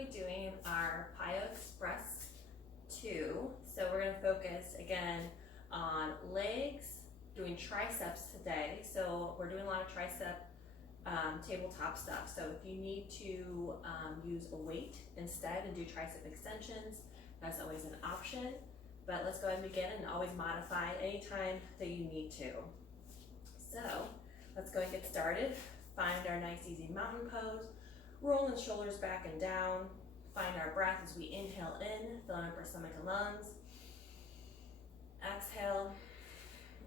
be doing our PiYo Express 2. So we're going to focus again on legs, doing triceps today. So we're doing a lot of tricep tabletop stuff. So if you need to use a weight instead and do tricep extensions, that's always an option. But let's go ahead and begin, and always modify anytime that you need to. So let's go and get started. Find our nice easy mountain pose. Rolling the shoulders back and down. Find our breath as we inhale in, filling up our stomach and lungs. Exhale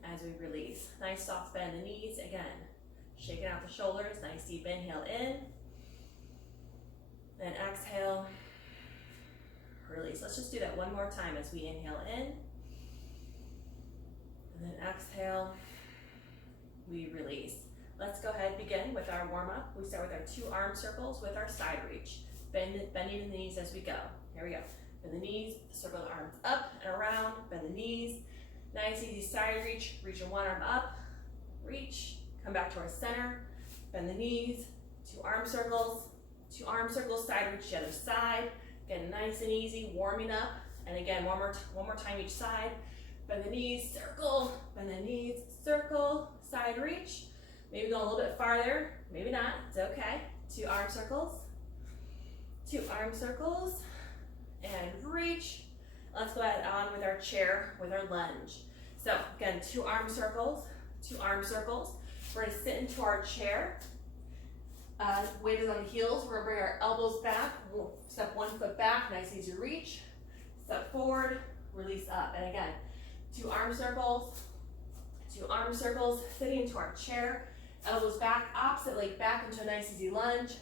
as we release. Nice soft bend in the knees. Again, shaking out the shoulders. Nice deep inhale in. And exhale, release. Let's just do that one more time as we inhale in. And then exhale, we release. Let's go ahead and begin with our warm-up. We start with our 2 arm circles with our side reach. Bending the knees as we go. Here we go. Bend the knees, circle the arms up and around, bend the knees. Nice, easy side reach. Reaching one arm up, reach, come back to our center, bend the knees, 2 arm circles, side reach the other side. Again, nice and easy, warming up. And again, one more time each side. Bend the knees, circle, bend the knees, circle, side reach. Maybe go a little bit farther, maybe not, it's okay. 2 arm circles, and reach. Let's go ahead on with our chair, with our lunge. So again, 2 arm circles. We're gonna sit into our chair. Weight is on the heels. We're gonna bring our elbows back. We'll step 1 foot back, nice easy reach. Step forward, release up. And again, 2 arm circles, sitting into our chair. Elbows back, opposite leg back into a nice easy lunge.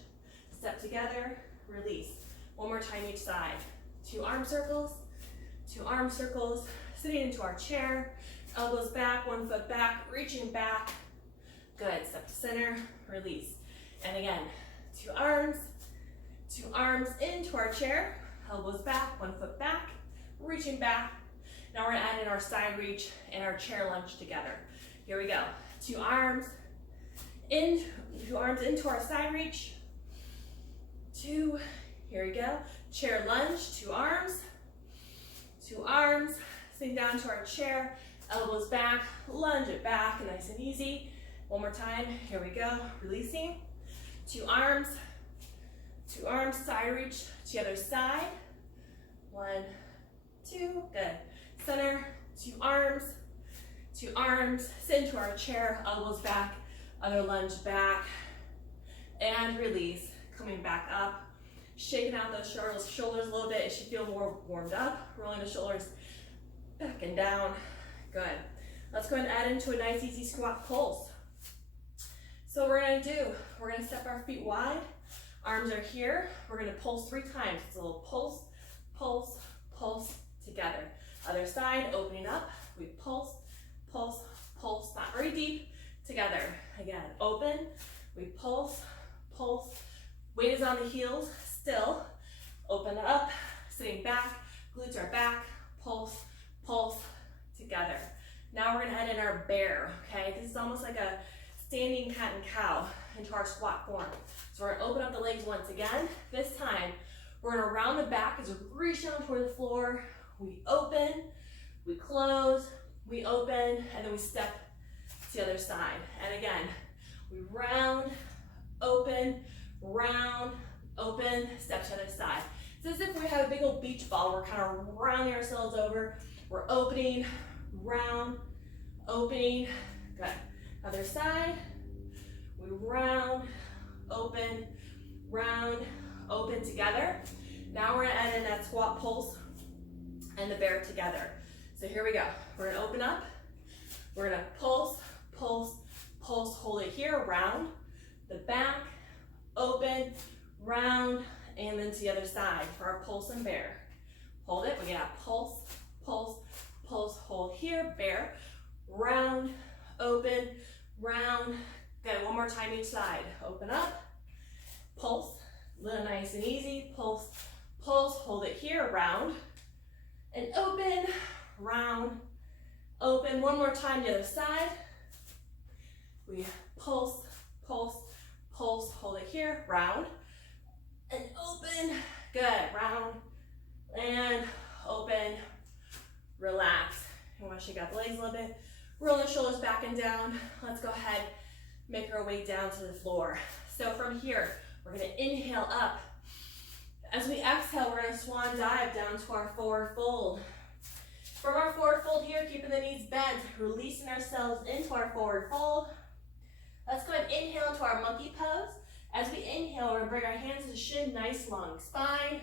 Step together, release. One more time each side. 2 arm circles, sitting into our chair. Elbows back, 1 foot back, reaching back. Good, step to center, release. And again, 2 arms into our chair. Elbows back, 1 foot back, reaching back. Now we're gonna add in our side reach and our chair lunge together. Here we go. 2 arms into our side reach. 2, here we go. Chair lunge, 2 arms, sitting down to our chair, elbows back, lunge it back, nice and easy. One more time, here we go, releasing. 2 arms, side reach to the other side. 1, 2, good. Center, 2 arms, sit into our chair, elbows back, other lunge back, and release. Coming back up, shaking out those shoulders a little bit. It should feel more warmed up. Rolling the shoulders back and down. Good. Let's go ahead and add into a nice easy squat pulse. So what we're gonna do, we're gonna step our feet wide. Arms are here. We're gonna pulse 3 times. It's a little pulse, pulse, pulse together. Other side, opening up. We pulse, pulse, pulse. Not very deep. Together. Again, open. We pulse, pulse. Weight is on the heels. Still. Open up. Sitting back. Glutes are back. Pulse, pulse. Together. Now we're gonna add in our bear. Okay, this is almost like a standing cat and cow into our squat form. So we're gonna open up the legs once again. This time, we're gonna round the back as we reach down toward the floor. We open, we close, we open, and then we step to the other side. And again, we round, open, step to the other side. It's as if we have a big old beach ball. We're kind of rounding ourselves over. We're opening, round, opening. Good. Other side. We round, open together. Now we're gonna add in that squat pulse and the bear together. So here we go. We're gonna open up. We're gonna pulse, pulse, pulse. Hold it here, round the back, open, round, and then to the other side for our pulse and bear. Hold it. We got pulse, pulse, pulse. Hold here, bear, round, open, round. Good. One more time each side. Open up, pulse, little nice and easy. Pulse, pulse. Hold it here, round, and open, round, open. One more time the other side. We pulse, pulse, pulse. Hold it here, round, and open. Good, round and open, relax. You want to shake out the legs a little bit, roll the shoulders back and down. Let's go ahead, make our way down to the floor. So from here, we're gonna inhale up. As we exhale, we're gonna swan dive down to our forward fold. From our forward fold here, keeping the knees bent, releasing ourselves into our forward fold. Let's go ahead and inhale into our monkey pose. As we inhale, we're gonna bring our hands to the shin, nice long spine.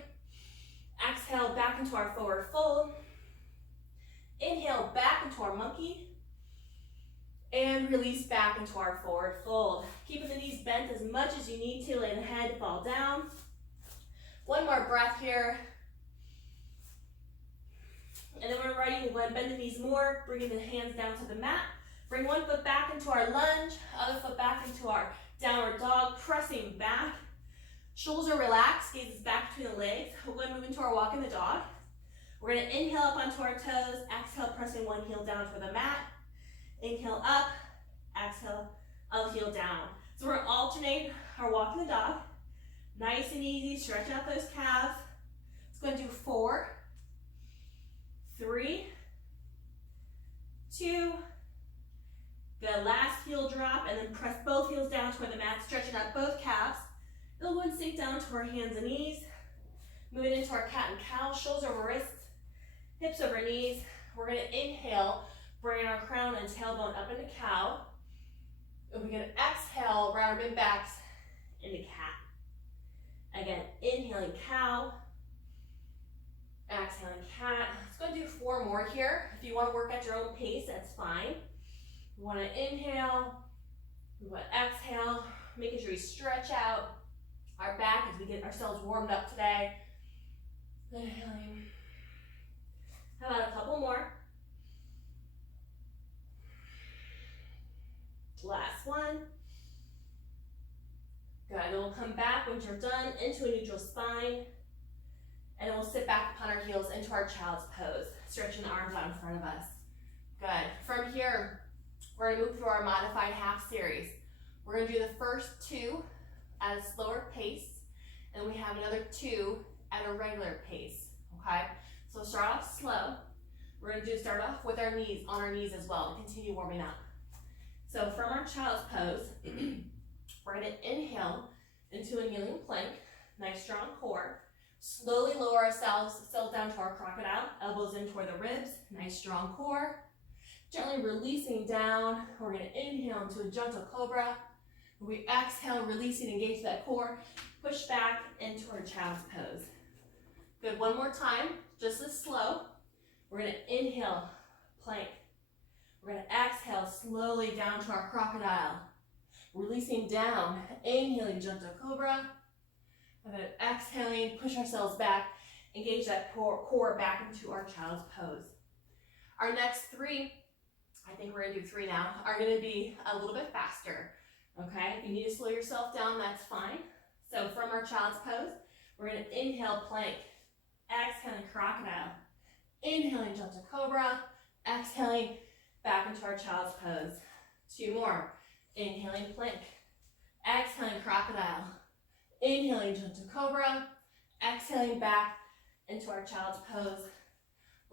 Exhale, back into our forward fold. Inhale, back into our monkey. And release back into our forward fold. Keeping the knees bent as much as you need to, let the head fall down. One more breath here. And then when we're ready, we'll go ahead and bend the knees more, bringing the hands down to the mat. Bring one foot back into our lunge, other foot back into our downward dog, pressing back. Shoulders are relaxed, gaze is back between the legs. We're going to move into our walk in the dog. We're going to inhale up onto our toes, exhale, pressing one heel down toward the mat. Inhale up, exhale, other heel down. So we're going to alternate our walk in the dog. Nice and easy, stretch out those calves. It's going to do 4, 3, 2, good, last heel drop, and then press both heels down toward the mat, stretching out both calves. Then we'll sink down to our hands and knees. Moving into our cat and cow, shoulders over wrists, hips over knees. We're going to inhale, bring our crown and tailbone up into cow. And we're going to exhale, round our mid backs into cat. Again, inhaling cow, exhaling cat. Let's go do 4 more here. If you want to work at your own pace, that's fine. We want to inhale, we want to exhale, making sure we stretch out our back as we get ourselves warmed up today. Inhaling. How about a couple more? Last one. Good, then we'll come back once you're done into a neutral spine. And then we'll sit back upon our heels into our child's pose, stretching the arms out in front of us. Good. From here, we're going to move through our modified half series. We're going to do the first 2 at a slower pace, and we have another 2 at a regular pace, okay? So start off slow. We're going to start off with our knees, on our knees as well, and continue warming up. So from our child's pose, we're going to inhale into a kneeling plank, nice strong core. Slowly lower ourselves down to our crocodile, elbows in toward the ribs, nice strong core. Gently releasing down, we're going to inhale into a gentle cobra. We exhale, releasing, engage that core, push back into our child's pose. Good, one more time, just as slow. We're going to inhale, plank. We're going to exhale slowly down to our crocodile. Releasing down, inhaling gentle cobra. And then exhaling, push ourselves back, engage that core back into our child's pose. Our next 3, I think we're going to do 3 now, are going to be a little bit faster. Okay, if you need to slow yourself down, that's fine. So from our child's pose, we're going to inhale plank, exhaling crocodile, inhaling gentle cobra, exhaling back into our child's pose. 2 more, inhaling plank, exhaling crocodile, inhaling gentle cobra, exhaling back into our child's pose.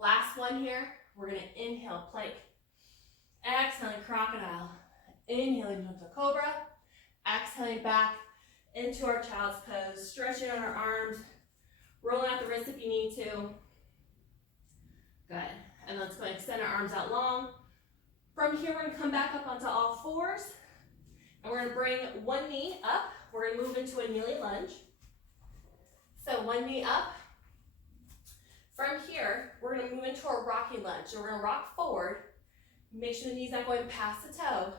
Last one here, we're going to inhale plank, exhaling crocodile, inhaling gentle cobra, exhaling back into our child's pose, stretching on our arms, rolling out the wrists if you need to. Good. And let's go and extend our arms out long. From here, we're going to come back up onto all 4s, and we're going to bring one knee up. We're going to move into a kneeling lunge. So one knee up. From here, we're going to move into a rocking lunge. So we're going to rock forward. Make sure the knee's not going past the toe.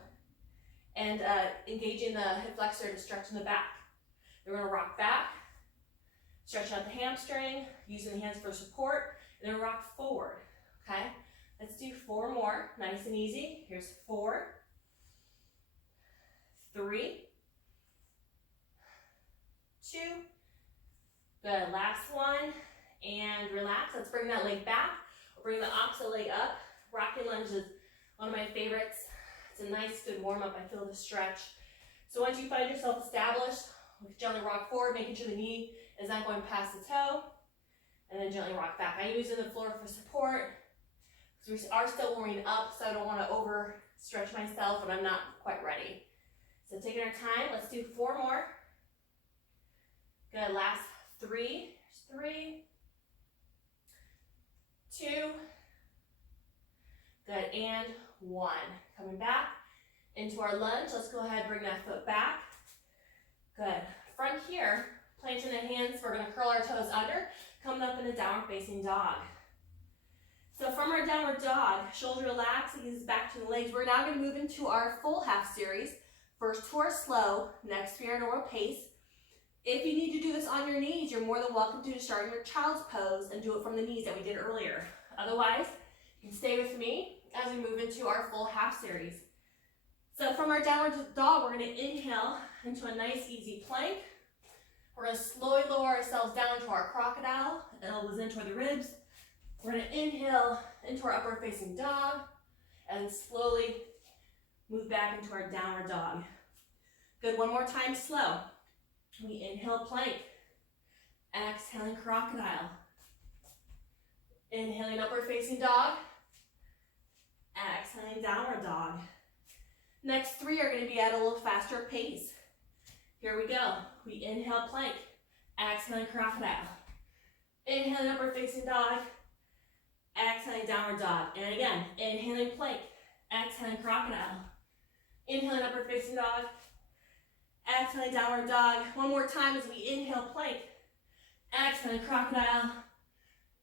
And engaging the hip flexor to stretch in the back. Then we're going to rock back. Stretch out the hamstring, using the hands for support. And then rock forward. Okay? Let's do 4 more. Nice and easy. Here's 4, 3, 2. Good. Last one. And relax. Let's bring that leg back. We'll bring the opposite leg up. Rocking lunge is one of my favorites. It's a nice, good warm-up. I feel the stretch. So once you find yourself established, gently rock forward, making sure the knee is not going past the toe. And then gently rock back. I'm using the floor for support because we are still warming up, so I don't want to overstretch myself when I'm not quite ready. So taking our time, let's do 4 more. Good, last 3. Here's 3, 2, good, and 1. Coming back into our lunge. Let's go ahead and bring that foot back. Good. From here, planting the hands, we're going to curl our toes under, coming up in a downward facing dog. So from our downward dog, shoulder relax, knees back to the legs. We're now going to move into our full half series. First to our slow, next to our normal pace. If you need to do this on your knees, you're more than welcome to start in your child's pose and do it from the knees that we did earlier. Otherwise, you can stay with me as we move into our full half series. So from our downward dog, we're going to inhale into a nice easy plank. We're going to slowly lower ourselves down to our crocodile, elbows in toward the ribs. We're going to inhale into our upward facing dog and slowly move back into our downward dog. Good, one more time, slow. We inhale plank, exhaling crocodile. Inhaling upward facing dog, exhaling downward dog. Next 3 are going to be at a little faster pace. Here we go. We inhale plank, exhaling crocodile. Inhaling upward facing dog, exhaling downward dog. And again, inhaling plank, exhaling crocodile. Inhaling upward facing dog, exhaling downward dog. One more time as we inhale plank, exhaling crocodile.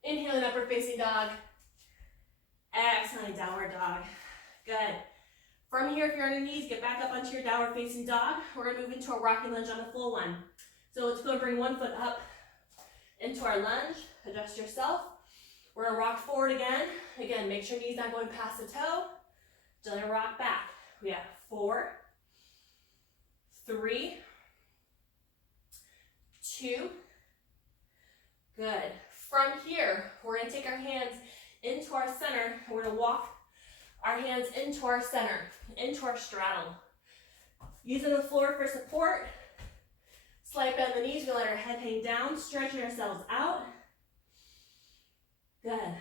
Inhaling upward facing dog, exhaling downward dog. Good. From here, if you're on your knees, get back up onto your downward facing dog. We're going to move into a rocking lunge on the full one. So let's go and bring one foot up into our lunge. Adjust yourself. We're going to rock forward again. Again, make sure knees not going past the toe. Gently rock back. We have 4, 3, 2, good. From here, we're going to take our hands into our center. We're going to walk our hands into our center, into our straddle. Using the floor for support. Slight bend in the knees, we let our head hang down, stretching ourselves out. Good.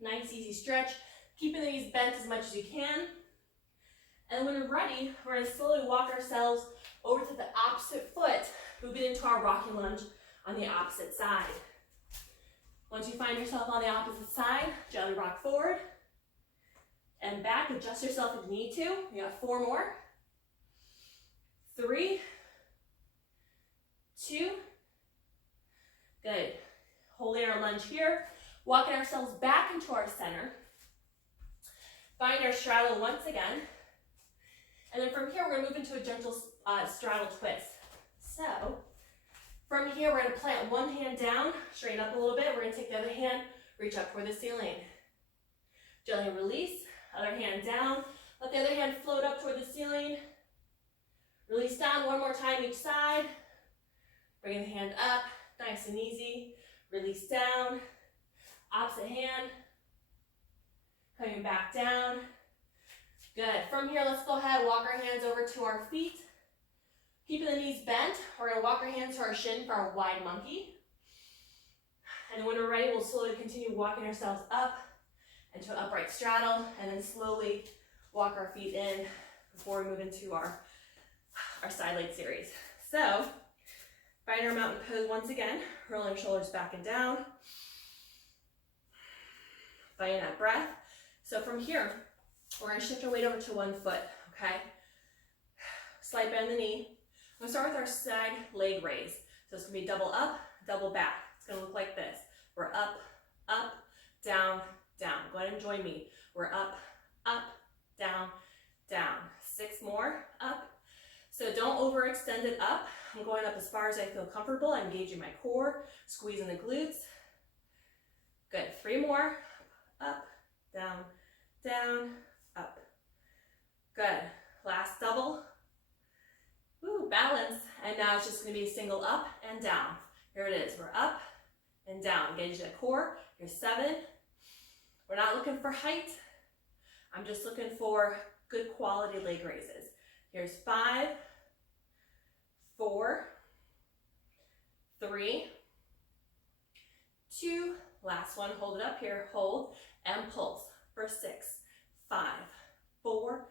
Nice, easy stretch. Keeping the knees bent as much as you can. And when we're ready, we're going to slowly walk ourselves over to the opposite foot, moving into our rocking lunge on the opposite side. Once you find yourself on the opposite side, gently rock forward and back. Adjust yourself if you need to. We got 4 more. 3, 2, good. Holding our lunge here, walking ourselves back into our center. Find our straddle once again. And then from here, we're going to move into a gentle straddle twist. So from here, we're going to plant one hand down, straighten up a little bit. We're going to take the other hand, reach up toward the ceiling. Gently release, other hand down. Let the other hand float up toward the ceiling. Release down one more time each side. Bring the hand up, nice and easy. Release down, opposite hand. Coming back down. Good. From here, let's go ahead and walk our hands over to our feet. Keeping the knees bent, we're going to walk our hands to our shin for our wide monkey. And when we're ready, we'll slowly continue walking ourselves up into an upright straddle, and then slowly walk our feet in before we move into our side leg series. So, find our mountain pose once again, rolling our shoulders back and down. Finding that breath. So from here, we're going to shift our weight over to one foot, okay? Slight bend in the knee. We're going to start with our side leg raise. So it's going to be double up, double back. It's going to look like this. We're up, up, down, down. Go ahead and join me. We're up, up, down, down. 6 more, up. So don't overextend it up. I'm going up as far as I feel comfortable. I'm engaging my core, squeezing the glutes. Good. 3 more, up, down, down, up. Good. Last double. Ooh, balance. And now it's just going to be a single up and down. Here it is. We're up and down. Engage the core. Here's 7. We're not looking for height. I'm just looking for good quality leg raises. Here's 5, 4, 3, 3, 2, last one, hold it up here, hold, and pulse for 6, 5, 4,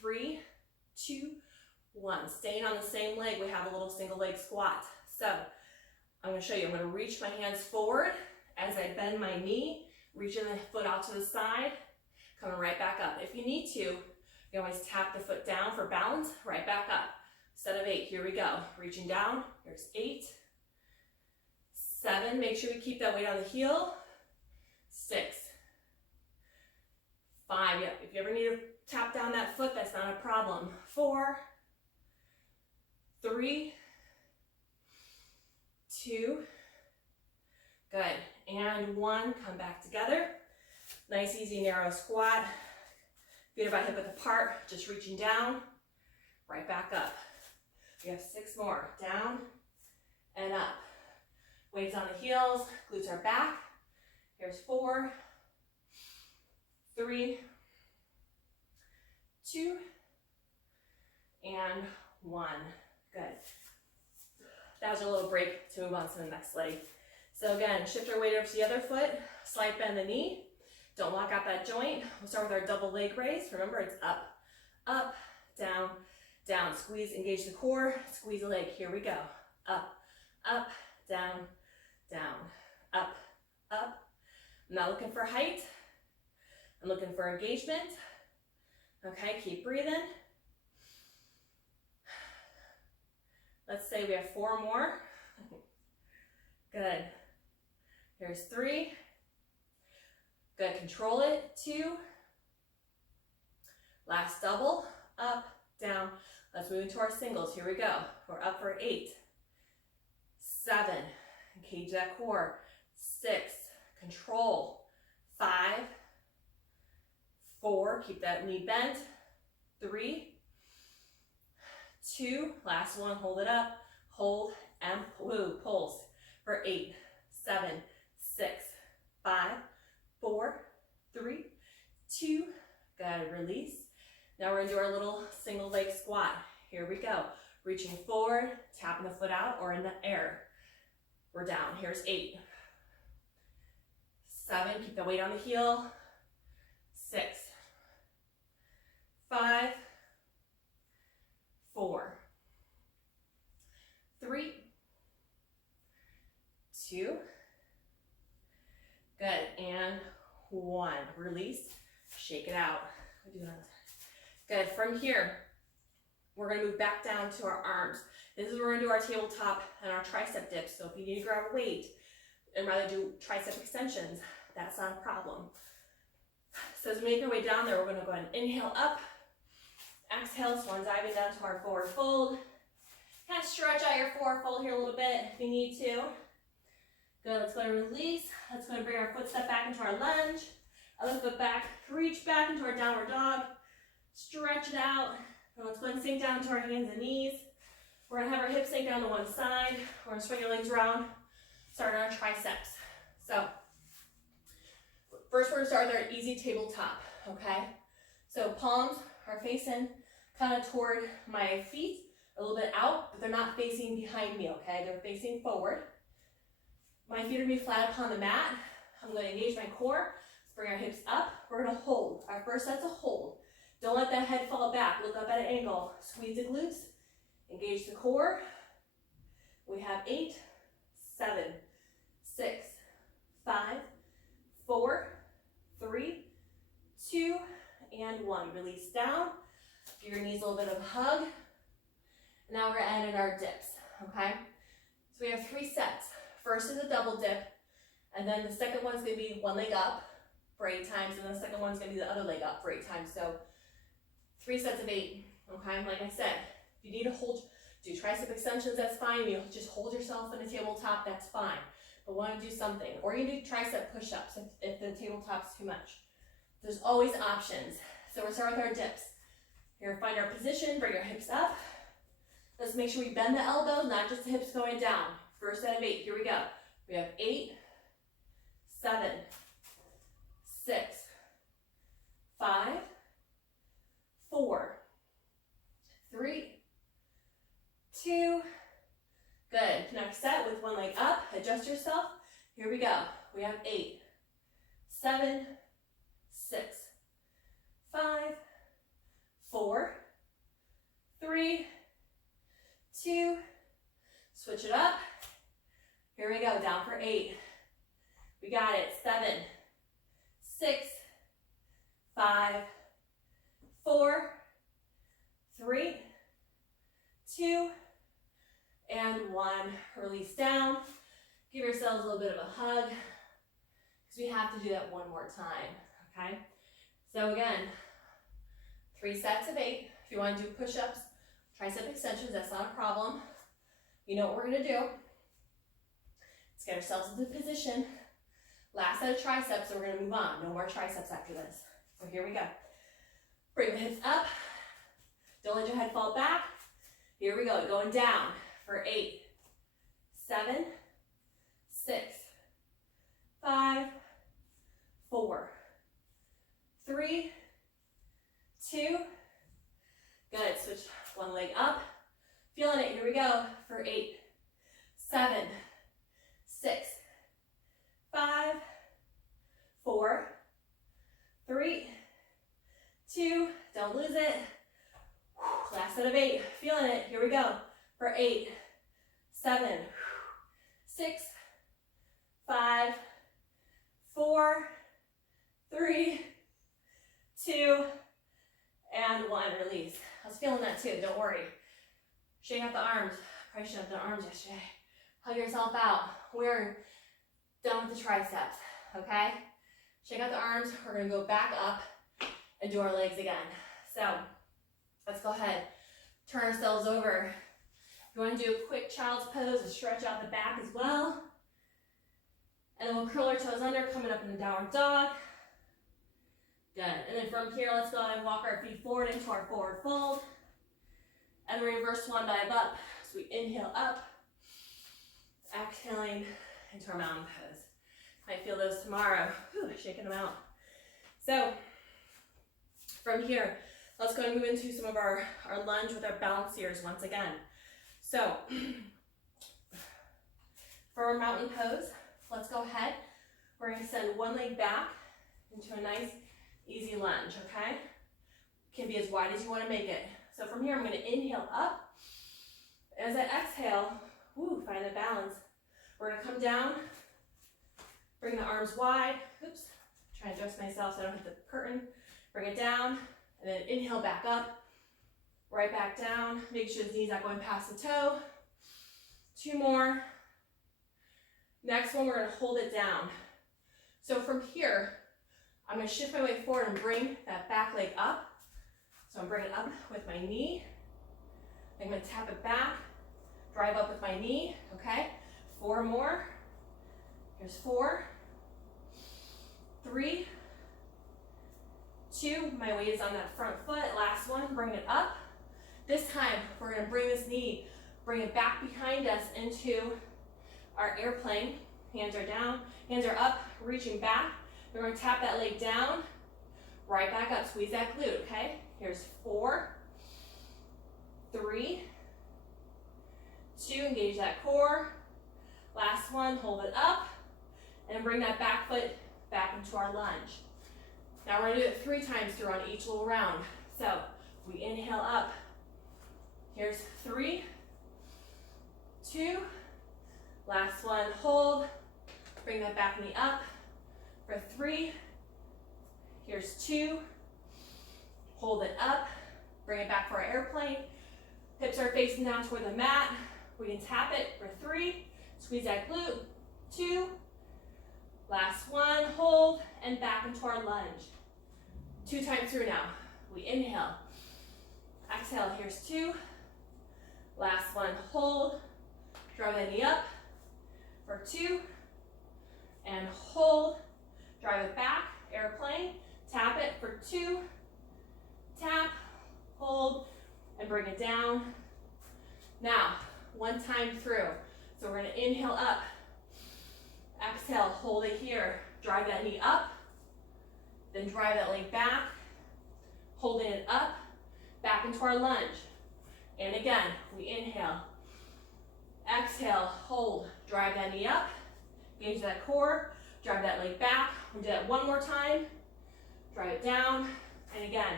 3, 2, 1. Staying on the same leg, we have a little single leg squat. So I'm going to show you, I'm going to reach my hands forward as I bend my knee, reaching the foot out to the side, coming right back up. If you need to, you can always tap the foot down for balance, right back up. Set of 8, here we go. Reaching down, here's 8, 7, make sure we keep that weight on the heel, 6, 5, yep, if you ever need to tap down that foot, that's not a problem, 4, 3, 2, good, and 1, come back together. Nice, easy, narrow squat. Feet are about hip width apart, just reaching down, right back up. We have 6 more, down and up. Weights on the heels, glutes are back. Here's 4, 3, 2, and 1. Good. That was a little break to move on to the next leg. So again, shift our weight over to the other foot, slight bend the knee. Don't lock out that joint. We'll start with our double leg raise. Remember, it's up, up, down, down. Squeeze, engage the core, squeeze the leg. Here we go. Up, up, down, down, up, up. I'm not looking for height. I'm looking for engagement. Okay, keep breathing. Let's say we have 4 more. Good. Here's 3. Good, control it. 2. Last double, up, down. Let's move into our singles. Here we go. We're up for 8, 7. Engage that core. 6. Control. 5. 4. Keep that knee bent. 3. 2. Last one. Hold it up. Hold and pulse for 8, 7, 6, 5, 4, 3, 2. Good. Release. Now we're going to do our little single leg squat. Here we go. Reaching forward, tapping the foot out or in the air. We're down. Here's 8, 7. Keep the weight on the heel. 6, 5, 4, 3, 2. Good. And 1. Release. Shake it out. Good. From here, we're going to move back down to our arms. This is where we're going to do our tabletop and our tricep dips. So if you need to grab a weight and rather do tricep extensions, that's not a problem. So as we make our way down there, we're going to go ahead and inhale up. Exhale, swan diving down to our forward fold. Kind of stretch out your forward fold here a little bit if you need to. Good, let's go and release. Let's go and bring our foot step back into our lunge. Other foot back, reach back into our downward dog. Stretch it out. And let's go and sink down to our hands and knees. We're gonna have our hips sink down to one side. We're gonna swing your legs around, start on our triceps. So, first we're gonna start with our easy tabletop, okay? So palms are facing kind of toward my feet, a little bit out, but they're not facing behind me, okay? They're facing forward. My feet are gonna be flat upon the mat. I'm gonna engage my core. Let's bring our hips up. We're gonna hold. Our first set's a hold. Don't let that head fall back. Look up at an angle. Squeeze the glutes. Engage the core. We have 8, 7, 6, 5, 4, 3, 2, and 1. Release down. Give your knees a little bit of a hug. Now we're gonna add in our dips, okay? So we have 3 sets. First is a double dip, and then the second one's gonna be one leg up for 8 times, and the second one's gonna be the other leg up for 8 times. So 3 sets of 8, okay? Like I said, if you need to do tricep extensions, that's fine. You just hold yourself in a tabletop, that's fine. But want to do something. Or you can do tricep push-ups if the tabletop's too much. There's always options. So we'll start with our dips. Here, find our position, bring our hips up. Let's make sure we bend the elbows, not just the hips going down. First set of 8, here we go. We have 8, 7, 6, 5, 4, 3, 2, good. Next set with one leg up. adjust yourself. Here we go. We have 8, 7, 6, 5, 4, 3, 2, switch it up. Here we go, down for 8. We got it, 7, 6, 5, 4, 3, 2, and 1. Release down. Give yourselves a little bit of a hug because we have to do that one more time, okay? So again, 3 sets of 8. If you want to do push-ups, tricep extensions, that's not a problem. You know what we're going to do. Let's get ourselves into position. Last set of triceps, and we're going to move on. No more triceps after this. So here we go. Bring the hips up. Don't let your head fall back. Here we go. Going down for 8, 7, 6, 5, 4, 3, 2. Good. Switch one leg up. Feeling it. Here we go for 8, 7, 6, 5, 4, 3, 2. Don't lose it. Last set of 8. Feeling it. Here we go for 8, 7, 6, 5, 4, 3, 2, and 1. Release. I was feeling that too. Don't worry. Shake out the arms. Probably should have done arms yesterday. Hug yourself out. We're done with the triceps. Okay? Shake out the arms. We're going to go back up and do our legs again. So let's go ahead. Turn ourselves over. If you want to do a quick child's pose and stretch out the back as well. And then we'll curl our toes under, coming up in the downward dog. Good. And then from here, let's go ahead and walk our feet forward into our forward fold. And reverse swan dive up. So we inhale up. Exhaling into our mountain pose. Might feel those tomorrow. Whew, shaking them out. So from here, let's go and move into some of our lunge with our balanciers once again. So for our mountain pose, let's go ahead. We're going to send one leg back into a nice, easy lunge, okay? Can be as wide as you want to make it. So from here, I'm going to inhale up. As I exhale, find the balance. We're going to come down, bring the arms wide. Oops, try to adjust myself so I don't hit the curtain. Bring it down, and then inhale back up, right back down. Make sure the knee's not going past the toe. 2 more. Next one, we're going to hold it down. So from here, I'm going to shift my way forward and bring that back leg up. So I'm bringing it up with my knee. I'm going to tap it back, drive up with my knee, okay? 4 more. Here's 4, 3, 2. My weight is on that front foot. Last one, bring it up. This time, we're going to bring this knee, bring it back behind us into our airplane. Hands are down, hands are up, reaching back. We're going to tap that leg down, right back up, squeeze that glute, okay? Here's 4, 3, 2, engage that core. Last one, hold it up, and bring that back foot back into our lunge. Now we're going to do it 3 times through on each little round. So we inhale up. Here's 3, 2, last one, hold. Bring that back knee up for 3. Here's 2. Hold it up. Bring it back for our airplane. Hips are facing down toward the mat. We can tap it for 3. Squeeze that glute. 2. Last one, hold, and back into our lunge. 2 times through now. We inhale. Exhale, here's 2. Last one, hold. Drive that knee up for 2. And hold. Drive it back, airplane. Tap it for 2. Tap, hold, and bring it down. Now, 1 time through. So we're going to inhale up. Exhale, hold it here. Drive that knee up. Then drive that leg back. Holding it up. Back into our lunge. And again, we inhale. exhale, hold, drive that knee up, engage that core, drive that leg back. We'll do that one more time. Drive it down, and again,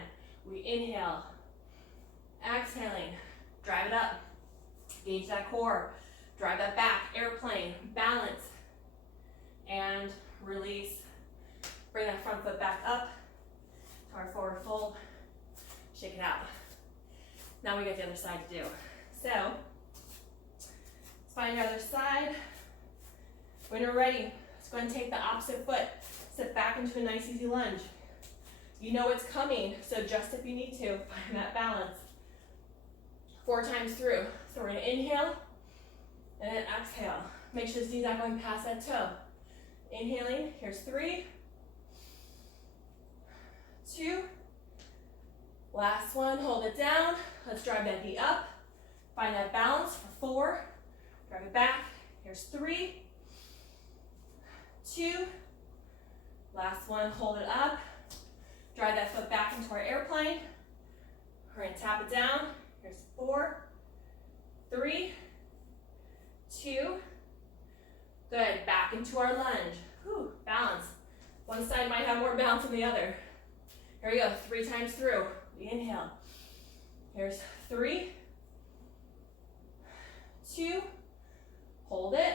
we inhale, exhaling, drive it up, engage that core, drive that back, airplane, balance, and release. Bring that front foot back up to our forward fold, shake it out. Now we got the other side to do. So, let's find your other side. When you're ready, let's go ahead and take the opposite foot, step back into a nice easy lunge. You know it's coming, so adjust if you need to, find that balance. 4 times through. So we're gonna inhale, and then exhale. Make sure this knee's not going past that toe. Inhaling, here's 3, 2, last one, hold it down. Let's drive that knee up, find that balance for 4, drive it back, here's 3, 2, last one, hold it up, drive that foot back into our airplane. We're gonna tap it down, here's 4, 3, 2, good, back into our lunge. Whew, balance. One side might have more balance than the other. Here we go, 3 times through. We inhale. Here's 3, 2, hold it,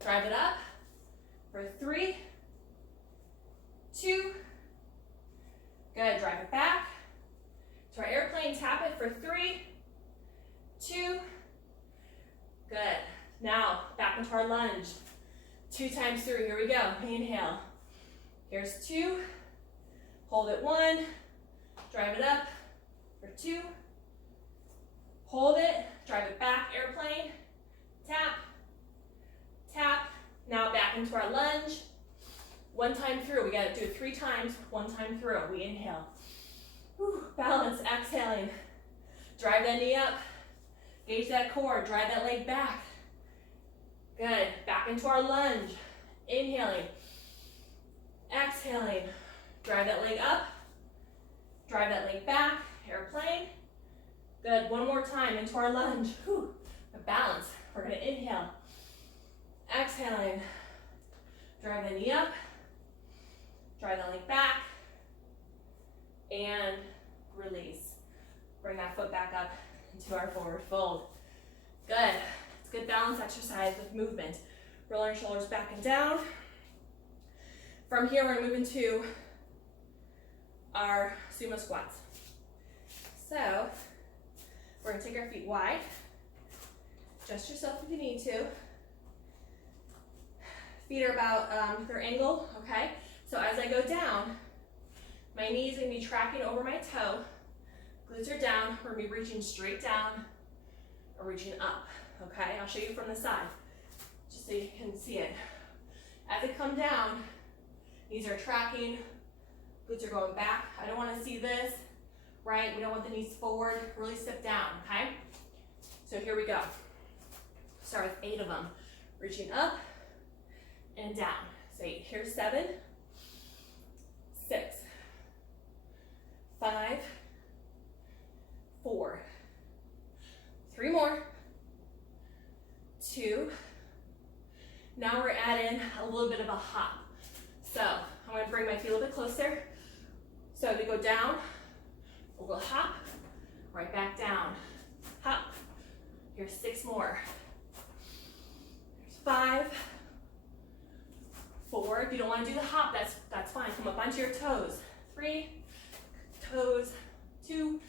drive it up for 3, 2, good, drive it back to our airplane, tap it for 3, 2, good. Now, back into our lunge. 2 times through, here we go, inhale. Here's 2, hold it 1, drive it up for 2, hold it, drive it back, airplane, tap, tap. Now back into our lunge. 1 time through, we gotta do it 3 times, 1 time through. We inhale. Whew, balance, exhaling. Drive that knee up, engage that core, drive that leg back. Good, back into our lunge. Inhaling, exhaling. Drive that leg up, drive that leg back, airplane. Good, 1 more time into our lunge. Whew, balance. We're gonna inhale, exhaling. Drive the knee up, drive the leg back, and release. Bring that foot back up into our forward fold. Good, it's a good balance exercise with movement. Roll our shoulders back and down. From here, we're gonna move into our sumo squats. So, we're gonna take our feet wide. Adjust yourself if you need to. Feet are about their angle, okay? So as I go down, my knee is gonna be tracking over my toe. Glutes are down, we're gonna be reaching straight down or reaching up, okay? I'll show you from the side, just so you can see it. As I come down, knees are tracking, glutes are going back. I don't wanna see this, right? We don't want the knees forward, really step down, okay? So here we go. Start with 8 of them. Reaching up and down. So here's 7, 6, 5, 4, 3 more, 2. Now we're adding a little bit of a hop. So I'm gonna bring my feet a little bit closer. So as we go down, we'll go hop, right back down, hop. Here's 6 more. There's 5, 4. If you don't want to do the hop, that's fine. Come up onto your toes. 3, toes, 2.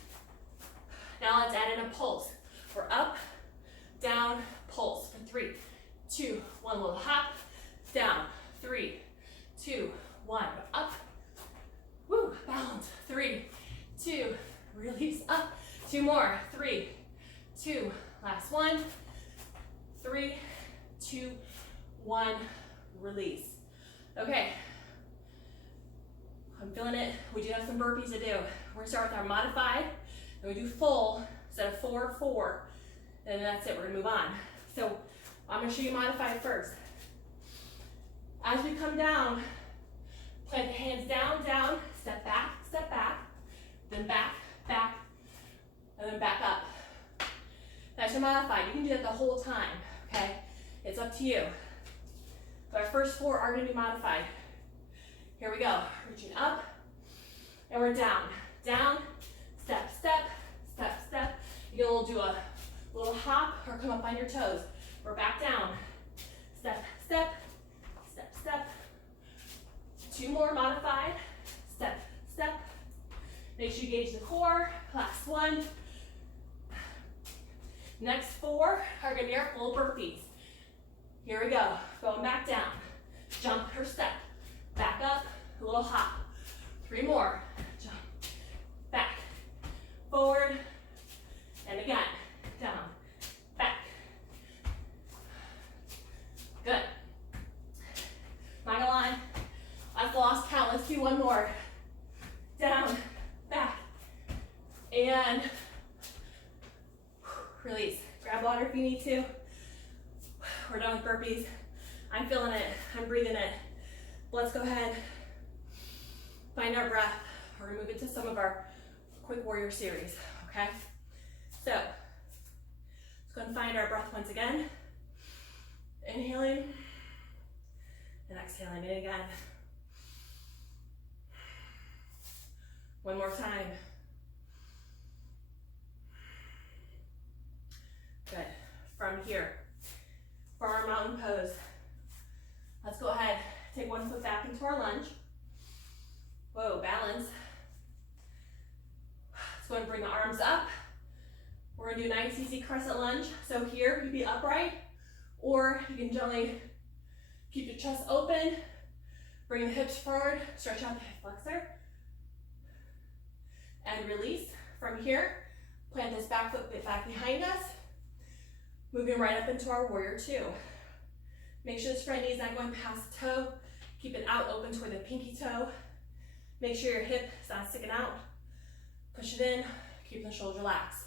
Now let's add in a pulse. We're up, down, pulse for 3, 2, 1. Little hop, down, 3, 2, 1. Up, woo, balance. 3, 2, release, up. 2 more. 3, 2, last 1. 3, 2, 1, release. Okay, I'm feeling it. We do have some burpees to do. We're gonna start with our modified, and we do full instead of 4, 4, and then that's it, we're gonna move on. So I'm gonna show you modified first. As we come down, plant the hands down, down, step back, then back, and then back up. That's your modified. You can do that the whole time, It's up to you. But our first 4 are gonna be modified. Here we go, reaching up, and we're down. Down, step, step, step, step. You can do a little hop or come up on your toes. We're back down. Step, step, step, step. 2 more modified. Step, step. Make sure you gauge the core. Last 1. Next 4 are gonna be our full burpees. Here we go. Going back down. Jump or step. Back up, a little hop. 3 more. Jump, back, forward, and again. Down, back. Good. Not gonna lie, I've lost count. Let's do 1 more. Down, back, and release. Grab water if you need to. We're done with burpees. I'm feeling it. I'm breathing it. Let's go ahead, find our breath. We're gonna move into some of our quick warrior series, okay? So, let's go and find our breath once again. Inhaling and exhaling it again. 1 more time. Good. From here, from our mountain pose, let's go ahead, take 1 foot back into our lunge. Whoa, balance. Let's go ahead and bring the arms up. We're gonna do a nice easy crescent lunge. So here, you be upright, or you can gently keep your chest open, bring the hips forward, stretch out the hip flexor, and release. From here, plant this back foot back behind us, moving right up into our warrior 2. Make sure this front knee is not going past the toe. Keep it out open toward the pinky toe. Make sure your hip is not sticking out. Push it in, keep the shoulders relaxed.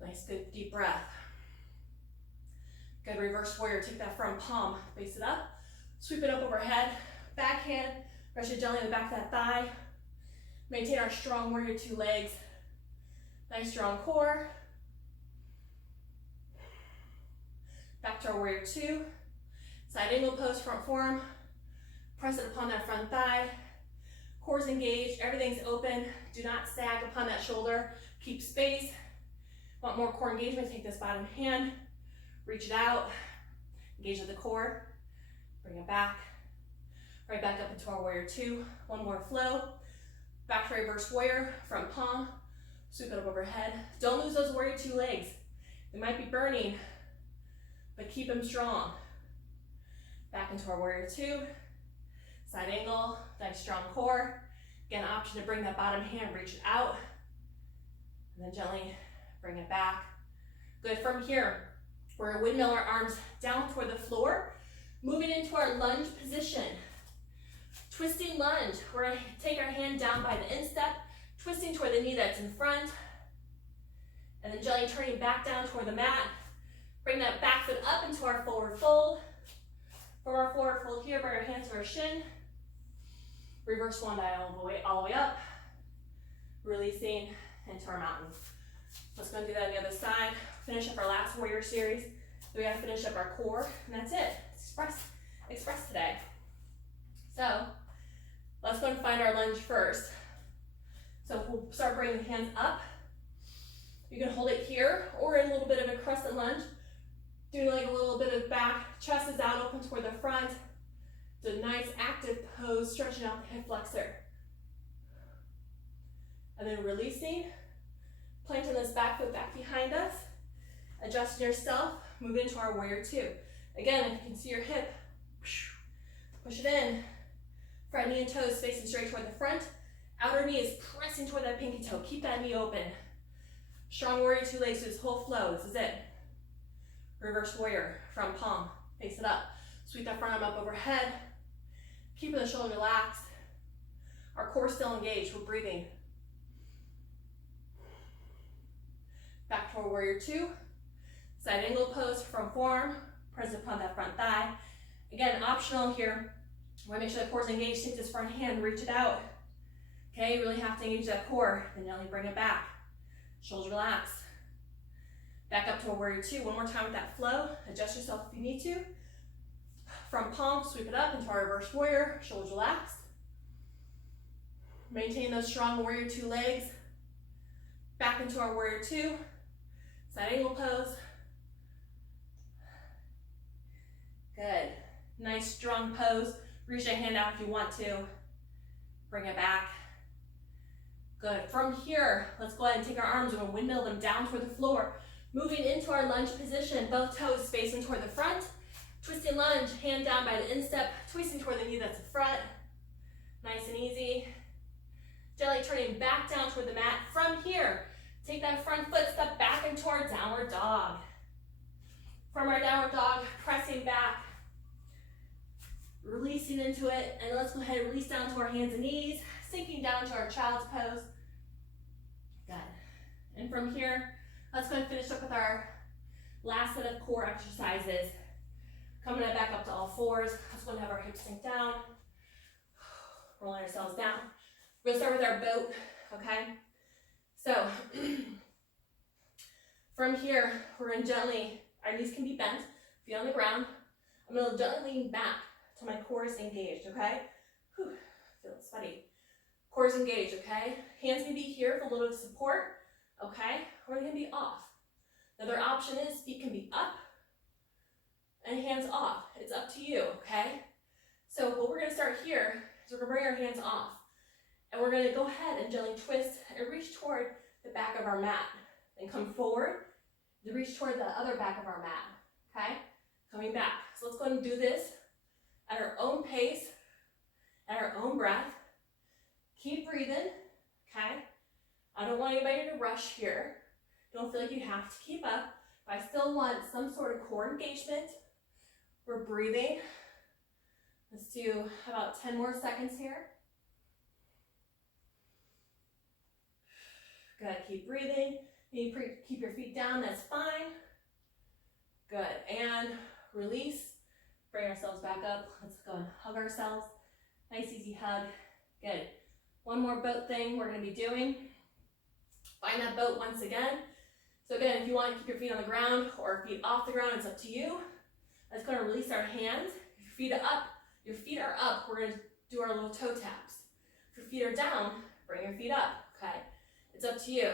Nice, good, deep breath. Good, reverse warrior. Take that front palm, face it up. Sweep it up overhead. Backhand, press it gently in the back of that thigh. Maintain our strong warrior 2 legs. Nice, strong core. Back to our warrior 2. Side angle pose, front forearm. Press it upon that front thigh. Core's engaged, everything's open. Do not sag upon that shoulder. Keep space. Want more core engagement, take this bottom hand, reach it out, engage with the core, bring it back. Right back up into our warrior 2. 1 more flow. Back to reverse warrior, front palm, sweep it up overhead. Don't lose those warrior 2 legs. They might be burning, but keep them strong. Back into our warrior 2. Side angle, nice strong core. Again, option to bring that bottom hand, reach it out, and then gently bring it back. Good, from here, we're gonna windmill our arms down toward the floor, moving into our lunge position. Twisting lunge, we're gonna take our hand down by the instep, twisting toward the knee that's in front, and then gently turning back down toward the mat. Bring that back foot up into our forward fold. From our forward fold here, bring our hands to our shin. Reverse one all the way up. Releasing into our mountain. Let's go and do that on the other side. Finish up our last warrior series. We gotta finish up our core, and that's it. Express today. So, let's go and find our lunge first. So we'll start bringing the hands up. You can hold it here, or in a little bit of a crescent lunge. Doing like a little bit of back, chest is out, open toward the front. It's a nice active pose, stretching out the hip flexor. And then releasing, planting this back foot back behind us, adjusting yourself, move into our warrior 2. Again, if you can see your hip, push it in. Front knee and toes facing straight toward the front. Outer knee is pressing toward that pinky toe. Keep that knee open. Strong warrior 2 legs through this whole flow. This is it. Reverse warrior, front palm, face it up. Sweep that front arm up overhead. Keeping the shoulder relaxed. Our core still engaged, we're breathing. Back to our warrior 2. Side angle pose, front forearm, present upon that front thigh. Again, optional here. We want to make sure the core's engaged. Take this front hand, reach it out. Okay, you really have to engage that core, then gently bring it back. Shoulders relax. Back up to a warrior two. One more time with that flow. Adjust yourself if you need to. From palm, sweep it up into our reverse warrior. Shoulders relaxed. Maintain those strong warrior two legs. Back into our warrior two. Side angle pose. Good. Nice strong pose. Reach your hand out if you want to. Bring it back. Good. From here, let's go ahead and take our arms and windmill them down toward the floor. Moving into our lunge position, both toes facing toward the front. Twisting lunge, hand down by the instep, twisting toward the knee that's the front. Nice and easy. Gently turning back down toward the mat. From here, take that front foot, step back into our downward dog. From our downward dog, pressing back, releasing into it, and let's go ahead and release down to our hands and knees, sinking down to our child's pose. Good. And from here, let's go ahead and finish up with our last set of core exercises. Coming back up to all fours. Let's go ahead and have our hips sink down. Rolling ourselves down. We're gonna start with our boat, okay? So, from here, we're gonna gently, our knees can be bent, feet on the ground. I'm gonna gently lean back till my core is engaged, okay? Whew, feel sweaty. Core is engaged, okay? Hands can be here for a little bit of support, okay? Or they can be off. Another option is feet can be up and hands off. It's up to you, okay? So what we're gonna start here is we're gonna bring our hands off. And we're gonna go ahead and gently twist and reach toward the back of our mat. And come forward to reach toward the other back of our mat, okay? Coming back. So let's go ahead and do this at our own pace, at our own breath. Keep breathing, okay? I don't want anybody to rush here. Don't feel like you have to keep up, but I still want some sort of core engagement. We're breathing. Let's do about 10 more seconds here. Good, keep breathing. You keep your feet down, that's fine. Good, and release. Bring ourselves back up. Let's go and hug ourselves. Nice, easy hug. Good. One more boat thing we're gonna be doing. Find that boat once again. So again, if you want to keep your feet on the ground or feet off the ground, it's up to you. Let's go and release our hands. If your feet are up, we're gonna do our little toe taps. If your feet are down, bring your feet up, okay? It's up to you.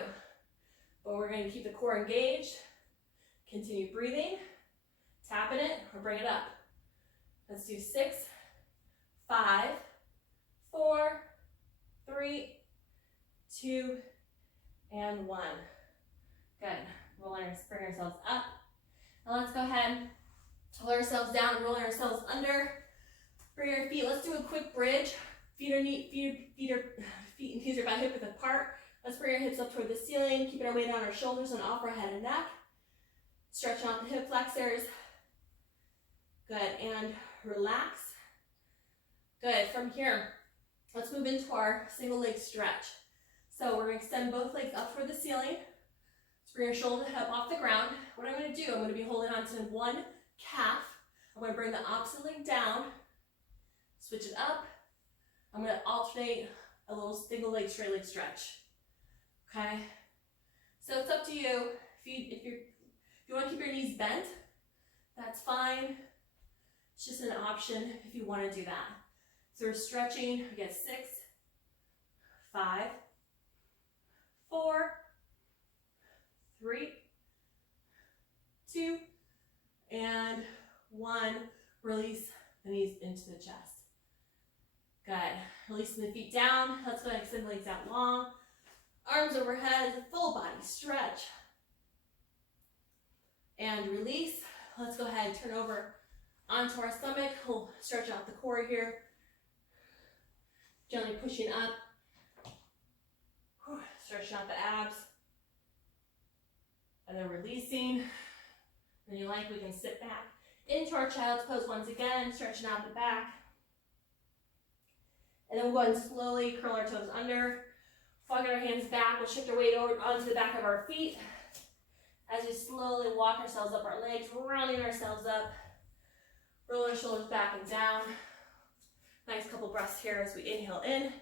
But we're gonna keep the core engaged. Continue breathing, tapping it, or bring it up. Let's do 6, 5, 4, 3, 2, and 1. Good. Bring ourselves up. Now let's go ahead, pull ourselves down, rolling ourselves under. Bring our feet. Let's do a quick bridge. Feet and knees are about hip width apart. Let's bring our hips up toward the ceiling, keeping our weight on our shoulders and off our head and neck. Stretching out the hip flexors. Good, and relax. Good, from here, let's move into our single leg stretch. So we're gonna extend both legs up toward the ceiling. Let's bring our shoulder up off the ground. What I'm gonna do, I'm gonna be holding on to one calf. I'm gonna bring the opposite leg down, switch it up. I'm gonna alternate a little single leg, straight leg stretch. Okay? So it's up to you. If you wanna keep your knees bent, that's fine. It's just an option if you wanna do that. So we're stretching, we get 6, 5, 4, 3, 2, and 1. Release the knees into the chest. Good. Releasing the feet down. Let's go ahead and extend the legs out long. Arms overhead, full body stretch. And release. Let's go ahead and turn over onto our stomach. We'll stretch out the core here. Gently pushing up. Stretching out the abs. And then releasing. When you like, we can sit back into our child's pose once again, stretching out the back. And then we'll go ahead and slowly curl our toes under. Walking our hands back, we'll shift our weight over onto the back of our feet. As we slowly walk ourselves up our legs, rounding ourselves up. Roll our shoulders back and down. Nice couple breaths here as we inhale in.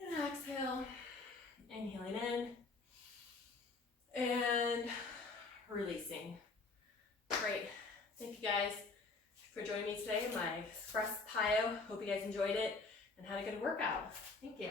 And exhale. Inhaling in. and releasing. Great. Thank you guys for joining me today in my express PiYo. Hope you guys enjoyed it and had a good workout. Thank you.